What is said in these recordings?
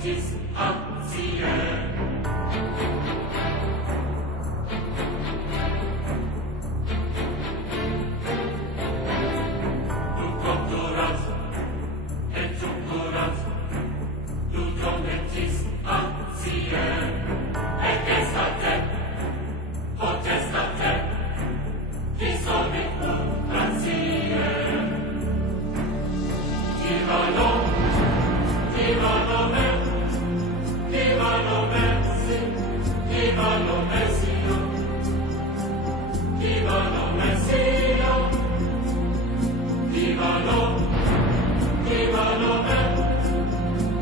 tis antier. Tu doctorat, et doctorat, tu donetis antier. Et estate, potestate, dissolvit antier. Divano, divano me, divano messi, divano messio, divano messio, divano, divano me,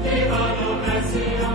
divano messio.